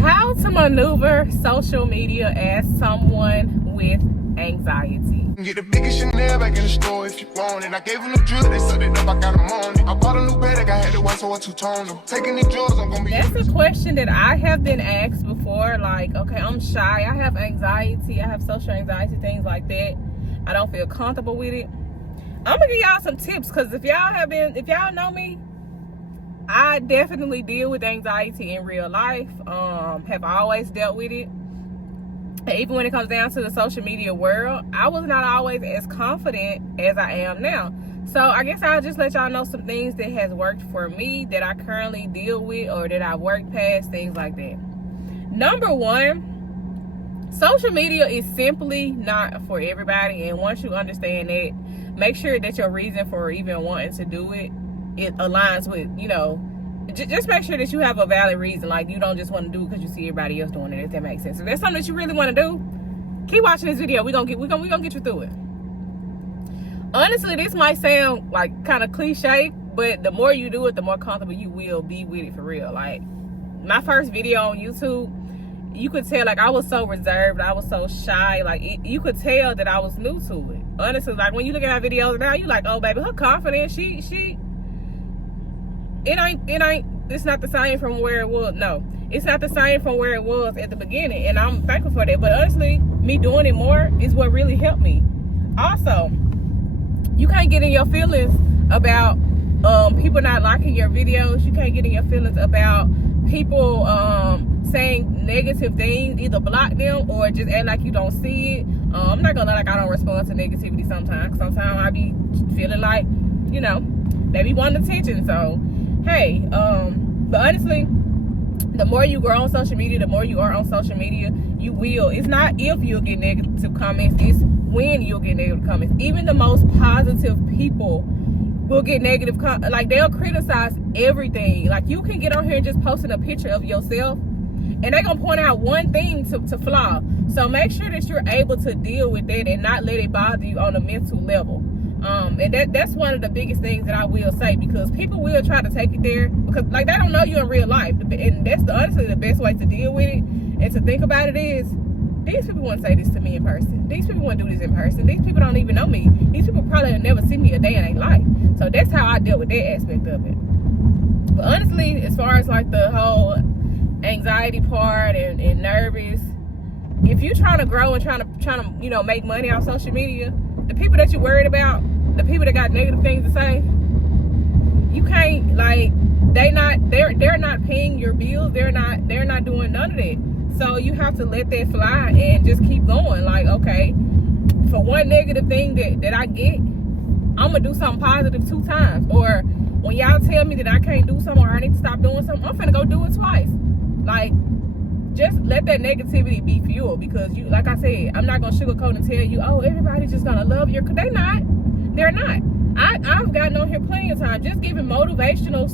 How to maneuver social media as someone with anxiety. Get the biggest Chanel back in the store if you want it. I gave them the drip, they set it up, I got them on it. I bought a new bed, I had the one, so I two-toned them. Taking these drugs, I'm gonna be... That's a question that I have been asked before. Like, okay, I'm shy, I have anxiety, I have social anxiety, things like that. I don't feel comfortable with it. I'm gonna give y'all some tips, because if y'all know me, I definitely deal with anxiety in real life. Have always dealt with it. Even when it comes down to the social media world, I was not always as confident as I am now. So I guess I'll just let y'all know some things that has worked for me, that I currently deal with, or that I worked past, things like that. Number one, social media is simply not for everybody. And once you understand that, make sure that your reason for even wanting to do it aligns with, just make sure that you have a valid reason. Like, you don't just want to do it because you see everybody else doing it, if that makes sense. If there's something that you really want to do, keep watching this video. We're gonna get you through it. Honestly, this might sound like kind of cliche, but the more you do it, the more comfortable you will be with it for real. Like, my first video on YouTube, you could tell, like, I was so reserved, I was so shy. Like, you could tell that I was new to it. Honestly, like, when you look at our videos now, you like, oh baby, her confidence, it's not the same from where it was. No, it's not the same from where it was at the beginning, and I'm thankful for that. But honestly, me doing it more is what really helped me. Also, you can't get in your feelings about people not liking your videos. You can't get in your feelings about people saying negative things. Either block them or just act like you don't see it. I'm not gonna like I don't respond to negativity sometimes. Sometimes I be feeling like, they be wanting attention. So hey, but honestly, the more you grow on social media, the more you are on social media, you will. It's not if you'll get negative comments, it's when you'll get negative comments. Even the most positive people will get negative comments. Like, they'll criticize everything. Like, you can get on here and just posting a picture of yourself, and they're gonna point out one thing to flaw. So make sure that you're able to deal with that and not let it bother you on a mental level. And that's one of the biggest things that I will say, because people will try to take it there, because like, they don't know you in real life. And that's honestly the best way to deal with it and to think about it is, these people wouldn't say this to me in person. These people wouldn't do this in person. These people don't even know me. These people probably have never seen me a day in their life. So that's how I dealt with that aspect of it. But honestly, as far as like the whole anxiety part and nervous, if you're trying to grow and trying to make money off social media, the people that you're worried about, the people that got negative things to say, you can't, like, they're not paying your bills. They're not doing none of that. So you have to let that fly and just keep going. Like, okay, for one negative thing that I get, I'm gonna do something positive 2 times. Or when y'all tell me that I can't do something or I need to stop doing something, I'm finna go do it twice. Like, just let that negativity be fuel, because you, like I said, I'm not gonna sugarcoat and tell you, oh, everybody's just gonna love your. They're not. I've gotten on here plenty of times just giving motivational,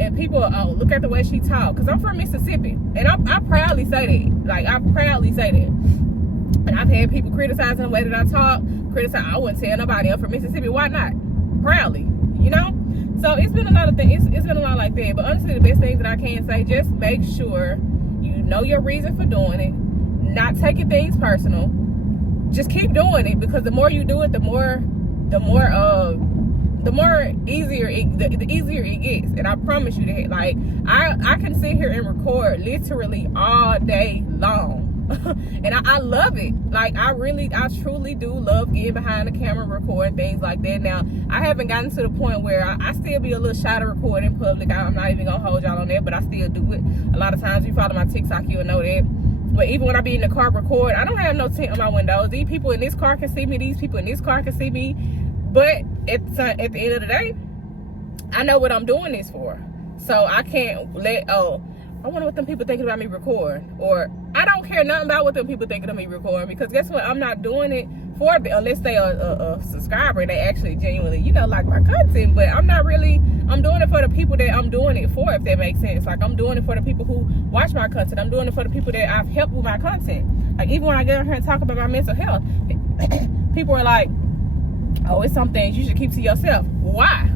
and people, oh, look at the way she talk, because I'm from Mississippi, and I proudly say that. Like, I proudly say that. And I've had people criticizing the way that I talk, I wouldn't tell nobody I'm from Mississippi. Why not? Proudly, So it's been a lot of things. It's been a lot like that. But honestly, the best things that I can say, just make sure you know your reason for doing it, not taking things personal. Just keep doing it, because the more you do it, the easier it gets. And I promise you that. Like, I can sit here and record literally all day long. And I love it. Like, I truly do love getting behind the camera, recording things like that. Now, I haven't gotten to the point where I still be a little shy to record in public. I'm not even gonna hold y'all on that, but I still do it. A lot of times, you follow my TikTok, you'll know that. But even when I be in the car record, I don't have no tint on my windows. These people in this car can see me. These people in this car can see me. But at the end of the day, I know what I'm doing this for. So I can't I wonder what them people thinking about me record. Or I don't care nothing about what them people thinking of me recording, because guess what? I'm not doing it for them, unless they are a subscriber and they actually genuinely, like my content. But I'm doing it for the people that I'm doing it for, if that makes sense. Like, I'm doing it for the people who watch my content. I'm doing it for the people that I've helped with my content. Like, even when I get on here and talk about my mental health, people are like, oh, it's some things you should keep to yourself. Why?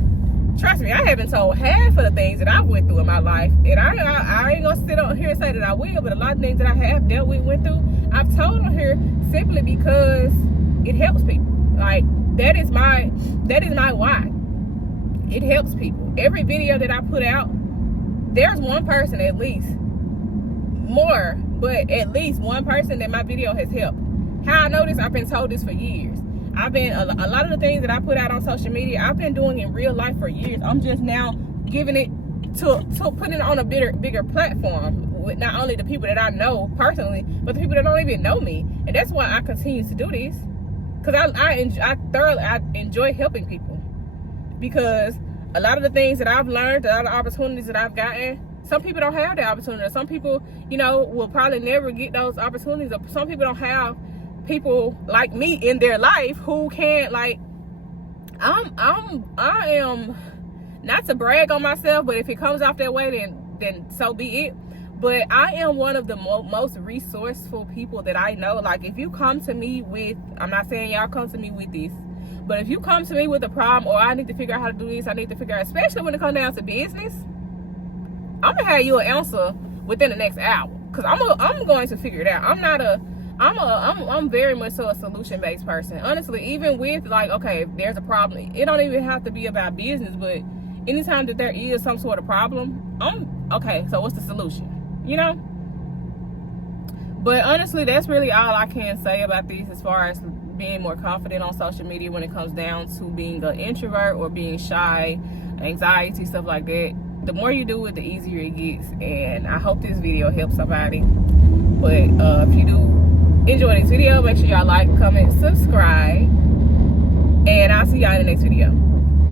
trust me, I haven't told half of the things that I went through in my life. And I ain't gonna sit on here and say that I will, but a lot of things that I have dealt with, went through, I've told on here simply because it helps people. Like, that is my why. It helps people. Every video that I put out, there's one person at least, more, but at least one person that my video has helped. How I know this, I've been told this for years. A lot of the things that I put out on social media, I've been doing in real life for years. I'm just now giving it to putting it on a bigger platform with not only the people that I know personally, but the people that don't even know me. And that's why I continue to do this, because I enjoy helping people. Because a lot of the things that I've learned, a lot of opportunities that I've gotten, some people don't have the opportunity. Some people, you know, will probably never get those opportunities. Or some people don't have people like me in their life who can't, like, I am, not to brag on myself, but if it comes off that way, then so be it. But I am one of the most resourceful people that I know. Like, if you come to me with, I'm not saying y'all come to me with this, but if you come to me with a problem, or I need to figure out how to do this, I need to figure out, especially when it comes down to business, I'm gonna have you an answer within the next hour, because I'm going to figure it out. I'm very much so a solution-based person. Honestly, even with, like, okay, if there's a problem, it don't even have to be about business, but anytime that there is some sort of problem, okay, so what's the solution? You know? But honestly, that's really all I can say about this as far as being more confident on social media when it comes down to being an introvert or being shy, anxiety, stuff like that. The more you do it, the easier it gets. And I hope this video helps somebody. But if you do enjoy this video, make sure y'all like, comment, subscribe, and I'll see y'all in the next video.